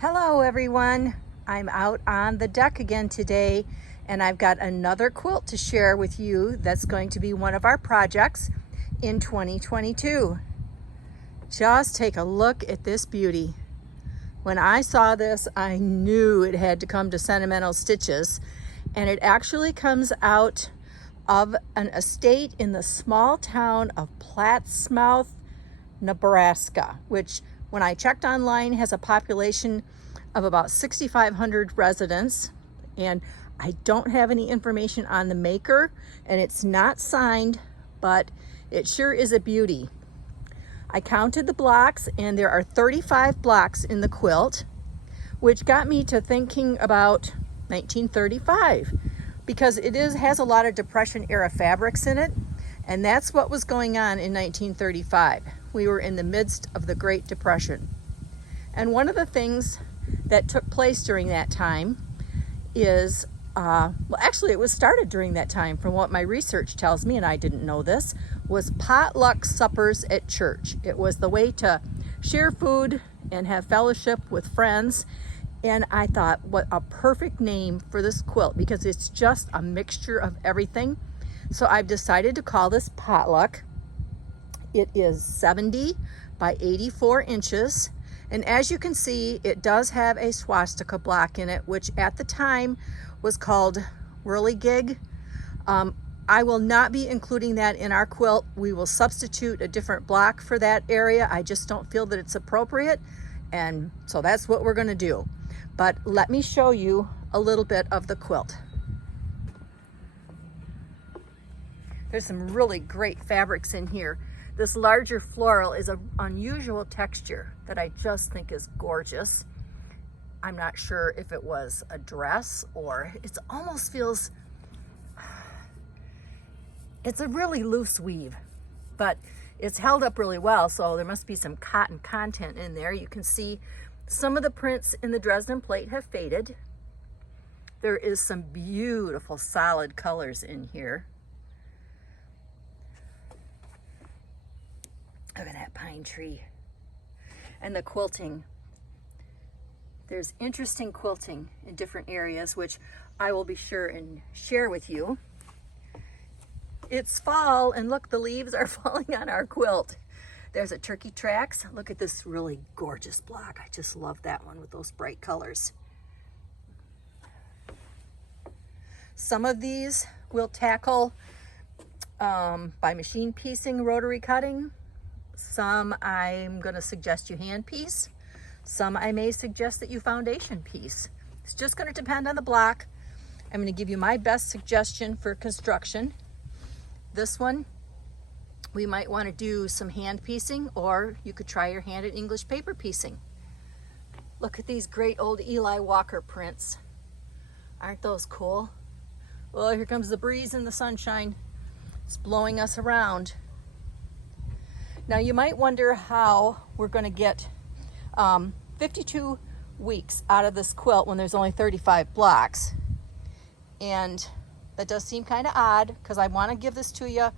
Hello everyone, I'm out on the deck again today and I've got another quilt to share with you that's going to be one of our projects in 2022. Just take a look at this beauty. When I saw this, I knew it had to come to Sentimental Stitches, and it actually comes out of an estate in the small town of Plattsmouth, Nebraska, which when I checked online has a population of about 6,500 residents, and I don't have any information on the maker and it's not signed, but it sure is a beauty. I counted the blocks and there are 35 blocks in the quilt, which got me to thinking about 1935 because it has a lot of Depression era fabrics in it, and that's what was going on in 1935. We were in the midst of the Great Depression. And one of the things that took place during that time is, well, actually it was started during that time from what my research tells me, and I didn't know this, was potluck suppers at church. It was the way to share food and have fellowship with friends. And I thought, what a perfect name for this quilt, because it's just a mixture of everything. So I've decided to call this Potluck. It is 70 by 84 inches. And as you can see, it does have a swastika block in it, which at the time was called whirligig. I will not be including that in our quilt. We will substitute a different block for that area. I just don't feel that it's appropriate. And so that's what we're gonna do. But let me show you a little bit of the quilt. There's some really great fabrics in here. This larger floral is an unusual texture that I just think is gorgeous. I'm not sure if it was a dress or it almost feels, it's a really loose weave, but it's held up really well, so there must be some cotton content in there. You can see some of the prints in the Dresden plate have faded. There is some beautiful solid colors in here. Look at that pine tree. And the quilting. There's interesting quilting in different areas, which I will be sure and share with you. It's fall, and look, the leaves are falling on our quilt. There's a turkey tracks. Look at this really gorgeous block. I just love that one with those bright colors. Some of these we'll tackle by machine piecing, rotary cutting. Some I'm going to suggest you hand piece. Some I may suggest that you foundation piece. It's just going to depend on the block. I'm going to give you my best suggestion for construction. This one, we might want to do some hand piecing, or you could try your hand at English paper piecing. Look at these great old Eli Walker prints. Aren't those cool? Well, here comes the breeze and the sunshine. It's blowing us around. Now you might wonder how we're going to get 52 weeks out of this quilt when there's only 35 blocks. And that does seem kind of odd because I want to give this to you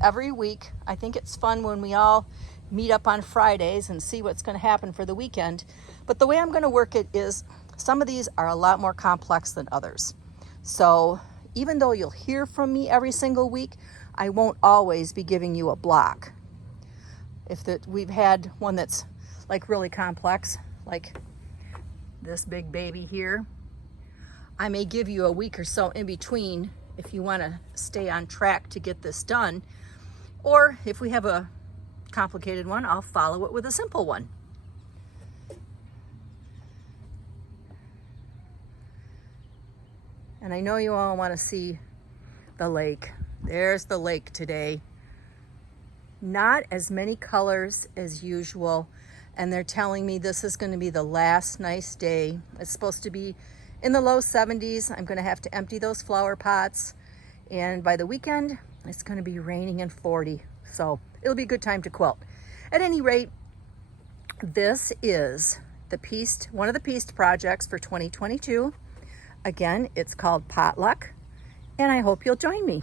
every week. I think it's fun when we all meet up on Fridays and see what's going to happen for the weekend. But the way I'm going to work it is some of these are a lot more complex than others. So even though you'll hear from me every single week, I won't always be giving you a block. We've had one that's like really complex, like this big baby here, I may give you a week or so in between if you want to stay on track to get this done. Or if we have a complicated one, I'll follow it with a simple one. And I know you all want to see the lake. There's the lake today. Not as many colors as usual, and they're telling me this is going to be the last nice day. It's supposed to be in the low 70s. I'm going to have to empty those flower pots, and by the weekend it's going to be raining and 40, so it'll be a good time to quilt. At any rate, this is one of the pieced projects for 2022. Again, it's called Potluck, and I hope you'll join me.